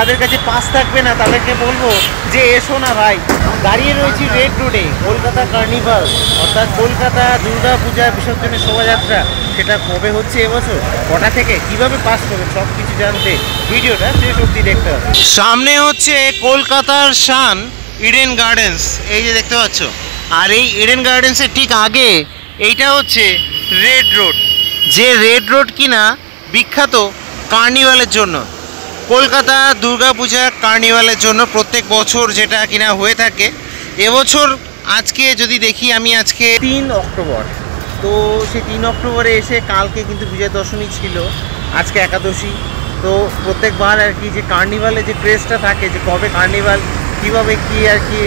যাদের কাছে পাস থাকবে না তাদেরকে বলবো যে এসো না ভাই। দাঁড়িয়ে রয়েছি রেড রোডে, কলকাতা কার্নিভাল অর্থাৎ কলকাতা দুর্গা পূজা বিসর্জনের শোভাযাত্রা, সেটা কবে হচ্ছে এবছর, কটা থেকে, কিভাবে পাস করবেন, সব কিছু জানতে ভিডিওটা শেষ অবধি দেখতে হবে। সামনে হচ্ছে কলকাতার শান ইডেন গার্ডেন্স, এই যে দেখতে পাচ্ছ। আর এই ইডেন গার্ডেন্সের ঠিক আগে এইটা হচ্ছে রেড রোড, যে রেড রোড কিনা বিখ্যাত কার্নিভালের জন্য, কলকাতা দুর্গাপূজা কার্নিভালের জন্য প্রত্যেক বছর যেটা কিনা হয়ে থাকে। এবছর আজকে যদি দেখি আমি, আজকে 3 অক্টোবর, তো সেই 3 অক্টোবরে এসে কালকে কিন্তু বিজয়া দশমী ছিল, আজকে একাদশী। তো প্রত্যেকবার আর কি যে কার্নিভালে যে ক্রেজটা থাকে, যে কবে কার্নিভাল, কীভাবে কী আর কি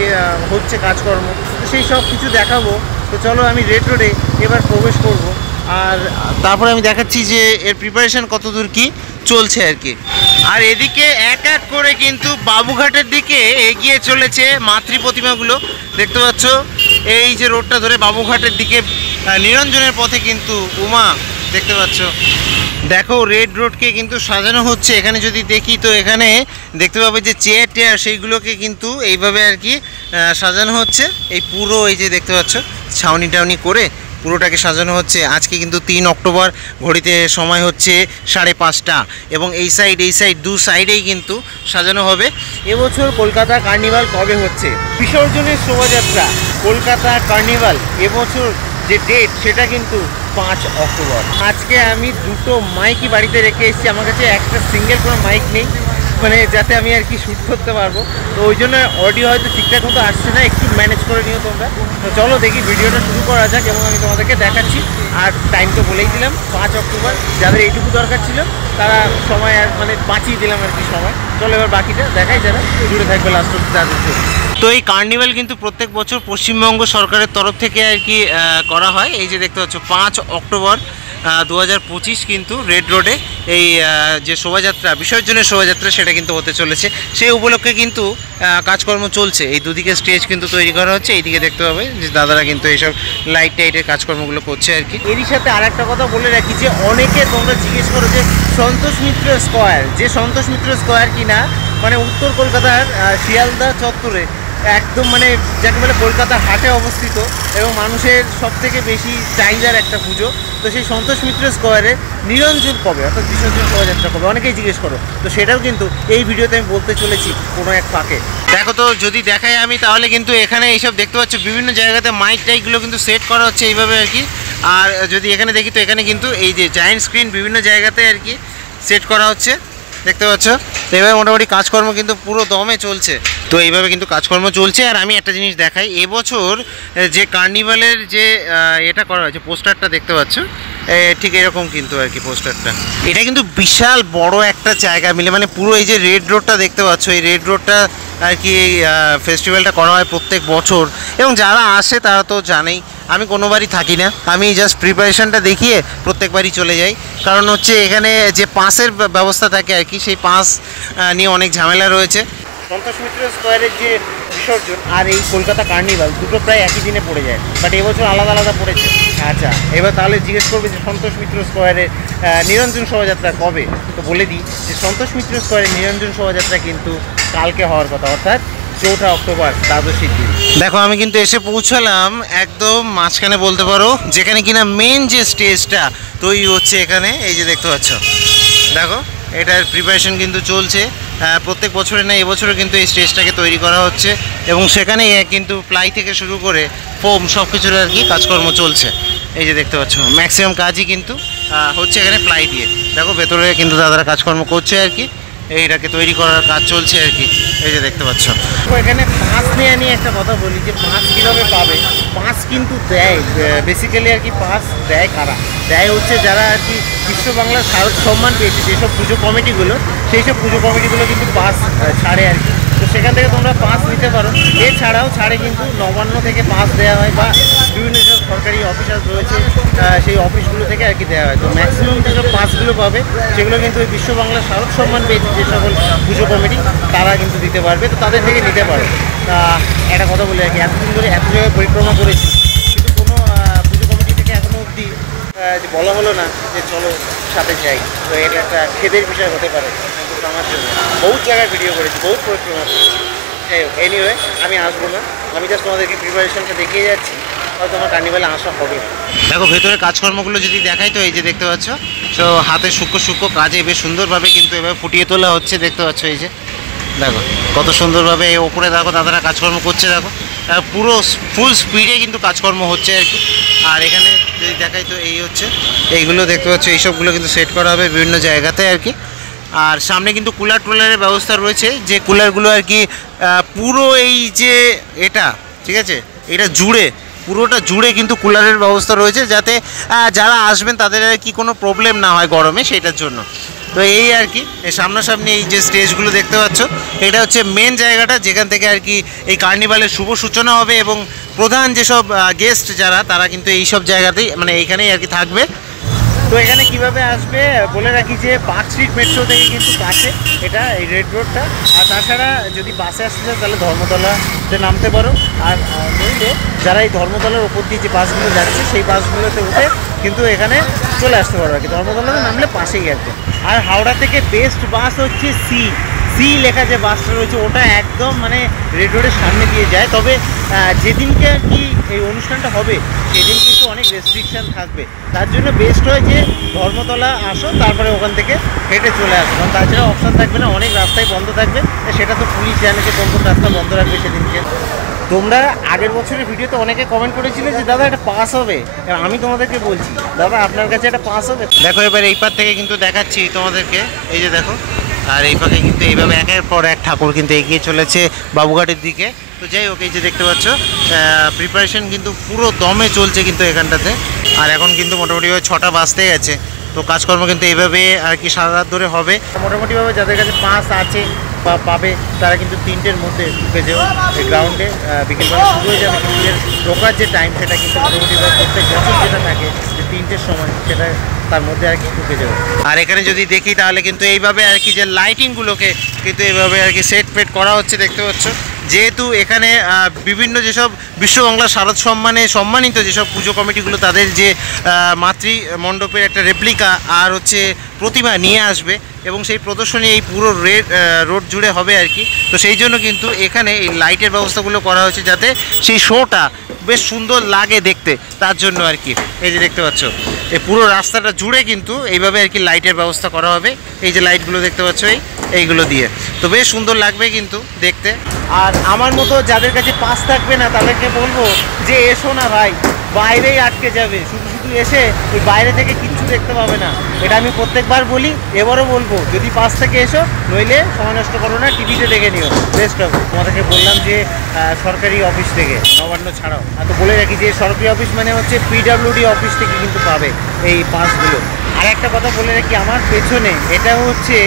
হচ্ছে কাজকর্ম, তো সেই সব কিছু দেখাবো। তো চলো আমি রেড রোডে এবার প্রবেশ করব, আর তারপরে আমি দেখাচ্ছি যে এর প্রিপারেশন কত দূর কী চলছে আর কি। আর এদিকে এক এক করে কিন্তু বাবুঘাটের দিকে এগিয়ে চলেছে মাতৃ প্রতিমাগুলো, দেখতে পাচ্ছ। এই যে রোডটা ধরে বাবুঘাটের দিকে নিরঞ্জনের পথে কিন্তু উমা দেখতে পাচ্ছ। দেখো রেড রোডকে কিন্তু সাজানো হচ্ছে। এখানে যদি দেখি তো এখানে দেখতে পাবে যে চেয়ার টেয়ার সেইগুলোকে কিন্তু এইভাবে আর কি সাজানো হচ্ছে। এই পুরো এই যে দেখতে পাচ্ছ ছাউনি টাউনি করে পুরোটাকে সাজানো হচ্ছে। আজকে কিন্তু 3 অক্টোবর, ঘড়িতে সময় হচ্ছে 5:30, এবং এই সাইড দু সাইডেই কিন্তু সাজানো হবে। এবছর কলকাতা কার্নিভাল কবে হচ্ছে, বিসর্জনের শোভাযাত্রা কলকাতা কার্নিভাল এবছর যে ডেট সেটা কিন্তু 5 অক্টোবর। আজকে আমি দুটো মাইকই বাড়িতে রেখে এসেছি, আমার কাছে একটা সিঙ্গেল কোনো মাইক নেই, মানে যাতে আমি আর কি শ্যুট করতে পারবো। তো ওই জন্য অডিও হয়তো ঠিকঠাক মতো আসছে না, একটু ম্যানেজ করে নিও তোমরা। তো চলো দেখি ভিডিওটা শুরু করা যাক, এবং আমি তোমাদেরকে দেখাচ্ছি। আর টাইম তো বলেই দিলাম 5 অক্টোবর, যাদের এইটুকু দরকার ছিল তারা সময় আর মানে বাঁচিয়ে দিলাম আর কি সময়। চলো এবার বাকিটা দেখাই, যারা জুড়ে থাকবে লাস্ট অব্দি তাদের। তো এই কার্নিভাল কিন্তু প্রত্যেক বছর পশ্চিমবঙ্গ সরকারের তরফ থেকে আর কি করা হয়। এই যে দেখতে পাচ্ছ 5 অক্টোবর 2025 কিন্তু রেড রোডে এই যে শোভাযাত্রা, বিসর্জনের শোভাযাত্রা, সেটা কিন্তু হতে চলেছে। সেই উপলক্ষে কিন্তু কাজকর্ম চলছে। এই দুদিকে স্টেজ কিন্তু তৈরি করা হচ্ছে। এইদিকে দেখতে পাবে যে দাদারা কিন্তু এইসব লাইট টাইটের কাজকর্মগুলো করছে আর কি। এরই সাথে আর একটা কথা বলে রাখি, যে অনেকে তোমরা জিজ্ঞেস করো যে সন্তোষ মিত্র স্কোয়ার, যে সন্তোষ মিত্র স্কোয়ার কিনা মানে উত্তর কলকাতার শিয়ালদা চত্বরে, একদম মানে যাকে বলে কলকাতার হাটে অবস্থিত, এবং মানুষের সবথেকে বেশি চাহিদার একটা পুজো। তো সেই সন্তোষ মিত্র স্কোয়ারে নিরঞ্জন কবে, অর্থাৎ বিসর্জন শোভাযাত্রা কবে, অনেকেই জিজ্ঞেস করো। তো সেটাও কিন্তু এই ভিডিওতে আমি বলতে চলেছি কোনো এক ফাঁকে। দেখো তো যদি দেখাই আমি, তাহলে কিন্তু এখানে এইসব দেখতে পাচ্ছ বিভিন্ন জায়গাতে মাইক টাইকগুলো কিন্তু সেট করা হচ্ছে এইভাবে আর কি। আর যদি এখানে দেখি তো এখানে কিন্তু এই যে জায়েন্ট স্ক্রিন বিভিন্ন জায়গাতে আর কি সেট করা হচ্ছে, দেখতে পাচ্ছ। তো এইভাবে মোটামুটি কাজকর্ম কিন্তু পুরো দমে চলছে। তো এইভাবে কিন্তু কাজকর্ম চলছে। আর আমি একটা জিনিস দেখাই, এবছর যে কার্নিভালের যে এটা করা হয়েছে, পোস্টারটা দেখতে পাচ্ছ, ঠিক এরকম কিন্তু আর কি পোস্টারটা। এটা কিন্তু বিশাল বড় একটা জায়গা মিলে, মানে পুরো এই যে রেড রোডটা দেখতে পাচ্ছ, এই রেড রোডটা আর কি এই ফেস্টিভ্যালটা করা হয় প্রত্যেক বছর। এবং যারা আসে তারা তো জানেই, আমি কোনোবারই থাকি না, আমি জাস্ট প্রিপারেশনটা দেখিয়ে প্রত্যেকবারই চলে যাই। কারণ হচ্ছে এখানে যে পাসের ব্যবস্থা থাকে আর কি, সেই পাস নিয়ে অনেক ঝামেলা রয়েছে। সন্তোষ মিত্র স্কোয়ারের যে বিসর্জন আর এই কলকাতা কার্নিভাল দুটো প্রায় একই দিনে পড়ে যায়, বাট এবছর আলাদা আলাদা পড়েছে। আচ্ছা, এবার তাহলে জিজ্ঞেস করবে যে সন্তোষ মিত্র স্কোয়ারের নিরঞ্জন শোভাযাত্রা কবে। তো বলে দিই যে সন্তোষ মিত্র স্কোয়ারের নিরঞ্জন শোভাযাত্রা কিন্তু কালকে হওয়ার কথা, অর্থাৎ 4 অক্টোবর, দ্বাদশীর দিন। দেখো আমি কিন্তু এসে পৌঁছালাম একদম মাঝখানে বলতে পারো, যেখানে কিনা মেন যে স্টেজটা তৈরি হচ্ছে এখানে। এই যে দেখতে পাচ্ছ, দেখো এটার প্রিপারেশন কিন্তু চলছে। প্রত্যেক বছরে না, এবছরও কিন্তু এই স্টেজটাকে তৈরি করা হচ্ছে, এবং সেখানে কিন্তু প্লাই থেকে শুরু করে ফোম সব কিছুর আর কি কাজকর্ম চলছে। এই যে দেখতে পাচ্ছ ম্যাক্সিমাম কাজই কিন্তু হচ্ছে এখানে প্লাই দিয়ে। দেখো ভেতরে কিন্তু দাদারা কাজকর্ম করছে আর কি, এইটাকে তৈরি করার কাজ চলছে আর কি। এই যে দেখতে পাচ্ছ। এখানে পাস নেওয়া নিয়ে একটা কথা বলি, যে পাস কীভাবে পাবে। পাস কিন্তু দেয় বেসিক্যালি আর কি, পাস দেয় কারা দেয় হচ্ছে যারা আর কি বিশ্ব বাংলার সম্মান পেয়েছে যেসব পুজো কমিটিগুলো, সেই সব পুজো কমিটিগুলো কিন্তু পাস ছাড়ে আর কি। তো সেখান থেকে তোমরা পাস নিতে পারো। এছাড়াও ছাড়ে কিন্তু নবান্ন থেকে পাস দেওয়া হয়, বা বিভিন্ন যেসব সরকারি অফিসার রয়েছে সেই অফিসগুলো থেকে আর কি দেওয়া হয়। তো ম্যাক্সিমাম যেসব পাসগুলো পাবে সেগুলো কিন্তু ওই বিশ্ব বাংলার শারদ সম্মান পেয়েছে যে সকল পুজো কমিটি, তারা কিন্তু দিতে পারবে। তো তাদের থেকে নিতে পারো। একটা কথা বলি আর কি, এতদিন ধরে এত জায়গায় পরিক্রমা করেছি, কিন্তু কোনো পুজো কমিটি থেকে এখনও অবধি যে বলা হলো না যে চলো সাথে যাই। তো এটা একটা খেদের বিষয় হতে পারে, কিন্তু নামার জন্য বহুত জায়গায় ভিডিও করেছি, বহুত পরিক্রমা করেছি। এনিওয়ে আমি আসবো না, আমি জাস্ট তোমাদেরকে প্রিপারেশনটা দেখিয়ে যাচ্ছি, হয়তো আমার কার্নিভালে আসা হবে না। দেখো ভেতরে কাজকর্মগুলো যদি দেখাই তো এই যে দেখতে পাচ্ছ, তো হাতে সূক্ষ্ম সূক্ষ্ম কাজে বেশ সুন্দরভাবে কিন্তু এবার ফুটিয়ে তোলা হচ্ছে, দেখতে পাচ্ছ এই যে দেখো কত সুন্দরভাবে ওপরে দেখো দাদারা কাজকর্ম করছে, দেখো পুরো ফুল স্পিডে কিন্তু কাজকর্ম হচ্ছে আর কি। আর এখানে যদি দেখাই তো এই হচ্ছে এইগুলো দেখতে পাচ্ছ, এইসবগুলো কিন্তু সেট করা হবে বিভিন্ন জায়গাতে আর কি। আর সামনে কিন্তু কুলার টুলারের ব্যবস্থা রয়েছে, যে কুলারগুলো আর কি পুরো এই যে এটা ঠিক আছে, এটা জুড়ে পুরোটা জুড়ে কিন্তু কুলারের ব্যবস্থা রয়েছে, যাতে যারা আসবেন তাদের আর কি কোনো প্রবলেম না হয় গরমে, সেটার জন্য। তো এই আর কি সামনাসামনি এই যে স্টেজগুলো দেখতে পাচ্ছ, এটা হচ্ছে মেন জায়গাটা যেখান থেকে আর কি এই কার্নিভালের শুভ সূচনা হবে, এবং প্রধান যেসব গেস্ট যারা তারা কিন্তু এই সব জায়গাতেই মানে এইখানেই আর কি থাকবে। তো এখানে কিভাবে আসবে বলে রাখি যে পার্ক স্ট্রিট মেট্রো থেকে কিন্তু কাছে এটা এই রেড রোডটা। আর তাছাড়া যদি বাসে আসতে চাও তাহলে ধর্মতলাতে নামতে পারো, আর নইলে যারা এই ধর্মতলার ওপর দিয়ে যে বাসগুলো যাচ্ছে সেই বাসগুলোতে উঠে কিন্তু এখানে চলে আসতে পারো আর কি, ধর্মতলাতে নামলে পাশেই একদম। আর হাওড়া থেকে বেস্ট বাস হচ্ছে সি লেখা যে বাসটা রয়েছে ওটা একদম মানে রেড রোডের সামনে দিয়ে যায়। তবে যেদিনকে আর কি এই অনুষ্ঠানটা হবে সেদিন কিন্তু অনেক রেস্ট্রিকশান থাকবে, তার জন্য বেস্ট হয় যে ধর্মতলা আসো, তারপরে ওখান থেকে হেঁটে চলে আসো, কারণ তাছাড়া অপশান থাকবে না, অনেক রাস্তায় বন্ধ থাকবে, সেটা তো পুলিশ জানে যে কোন কোন রাস্তা বন্ধ রাখবে সেদিনকে। তোমরা আগের বছরের ভিডিওতে অনেকে কমেন্ট করেছিলে যে দাদা এটা পাস হবে, আমি তোমাদেরকে বলছি দাদা আপনার কাছে এটা পাস হবে। দেখো এবার এই পার থেকে কিন্তু দেখাচ্ছি তোমাদেরকে, এই যে দেখো, আর এই পাখে কিন্তু এইভাবে একের পর এক ঠাকুর কিন্তু এগিয়ে চলেছে বাবুঘাটের দিকে। তো যাই হোক এই যে দেখতে পাচ্ছ প্রিপারেশন কিন্তু পুরো দমে চলছে কিন্তু এখানটাতে। আর এখন কিন্তু মোটামুটি 6টা বাজতে গেছে, তো কাজকর্ম কিন্তু এইভাবে আর কি সারা রাত ধরে হবে। মোটামুটিভাবে যাদের কাছে পাস আছে বা পাবে তারা কিন্তু 3টের মধ্যে ঢুকে যাও এই গ্রাউন্ডে, বিকেলবেলা শুরু হয়ে যাবে, কিন্তু এর ঢোকার যে টাইম সেটা কিন্তু মোটামুটিভাবে প্রত্যেক বছর যেটা থাকে যে 3টের সময় সেটা তার মধ্যে আর কি ঢুকে যাবে। আর এখানে যদি দেখি তাহলে কিন্তু এইভাবে আর কি যে লাইটিংগুলোকে কিন্তু এইভাবে আর কি সেট ফেট করা হচ্ছে, দেখতে পাচ্ছ। যেহেতু এখানে বিভিন্ন যেসব বিশ্ববাংলা শারদ সম্মানে সম্মানিত যেসব পুজো কমিটিগুলো তাদের যে মাতৃমণ্ডপের একটা রেপ্লিকা আর হচ্ছে প্রতিমা নিয়ে আসবে, এবং সেই প্রদর্শনী এই পুরো রোড জুড়ে হবে আর কি। তো সেই জন্য কিন্তু এখানে এই লাইটের ব্যবস্থাগুলো করা হয়েছে, যাতে সেই শোটা বেশ সুন্দর লাগে দেখতে, তার জন্য আর কি। এই যে দেখতে পাচ্ছ এই পুরো রাস্তাটা জুড়ে কিন্তু এইভাবে আর কি লাইটের ব্যবস্থা করা হবে, এই যে লাইটগুলো দেখতে পাচ্ছ এইগুলো দিয়ে, তো বেশ সুন্দর লাগবে কিন্তু দেখতে। আর আমার মতো যাদের কাছে পাস থাকবে না তাদেরকে বলবো যে এসো না ভাই, বাইরেই আটকে যাবে, শুধু শুধু এসে ওই বাইরে থেকে কিচ্ছু দেখতে পাবে না। এটা আমি প্রত্যেকবার বলি, এবারও বলবো, যদি পাস থেকে এসো, নইলে সময় নষ্ট করো না, টিভিতে দেখে নিও, বেস্ট হবে। তোমাদেরকে বললাম যে সরকারি অফিস থেকে নবান্ন ছাড়াও, আর তো বলে রাখি যে সরকারি অফিস মানে হচ্ছে পিডাব্লিউডি অফিস থেকে কিন্তু পাবে এই পাসগুলো। আর একটা কথা বলে রাখি, আমার পেছনে এটা হচ্ছে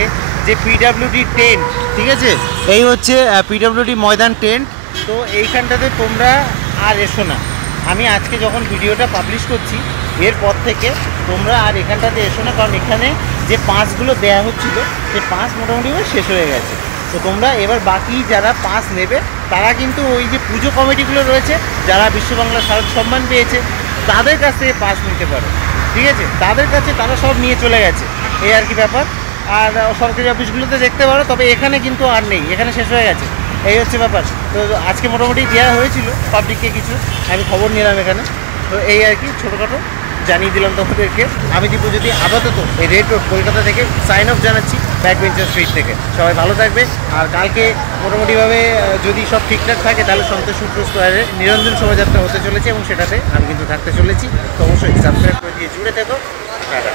যে পিডাব্লিউডি টেন্ট, ঠিক আছে, এই হচ্ছে পিডাব্লিউডি ময়দান টেন্ট। তো এইখানটাতে তোমরা আর এসো না, আমি আজকে যখন ভিডিওটা পাবলিশ করছি এরপর থেকে তোমরা আর এখানটাতে এসো না, কারণ এখানে যে পাসগুলো দেওয়া হচ্ছিলো সেই পাস মোটামুটি শেষ হয়ে গেছে। তো তোমরা এবার বাকি যারা পাস নেবে তারা কিন্তু ওই যে পুজো কমিটিগুলো রয়েছে যারা বিশ্ববাংলা শারদ সম্মান পেয়েছে তাদের কাছ থেকে পাস নিতে পারো, ঠিক আছে, তাদের কাছে তারা সব নিয়ে চলে গেছে, এই আর কি ব্যাপার। আর সরকারি অফিসগুলোতে দেখতে পারো, তবে এখানে কিন্তু আর নেই, এখানে শেষ হয়ে গেছে, এই হচ্ছে ব্যাপার। তো আজকে মোটামুটি দেওয়া হয়েছিল পাবলিককে কিছু, আমি খবর নিলাম এখানে, তো এই আর কি ছোটোখাটো জানিয়ে দিলাম তোমাদেরকে। আমি দীপু যদি আপাতত এই রেড রোড কলকাতা থেকে সাইন অফ জানাচ্ছি ব্যাক বেঞ্চার স্ট্রিট থেকে। সবাই ভালো থাকবে। আর কালকে মোটামুটিভাবে যদি সব ঠিকঠাক থাকে তাহলে সন্তোষ সূত্র স্কোয়ারে নিরঞ্জন শোভাযাত্রা হতে চলেছে, এবং সেটাতে আমি কিন্তু থাকতে চলেছি। তো অবশ্যই সাবস্ক্রাইব করে দিয়ে জুড়ে থেকো। টাটা।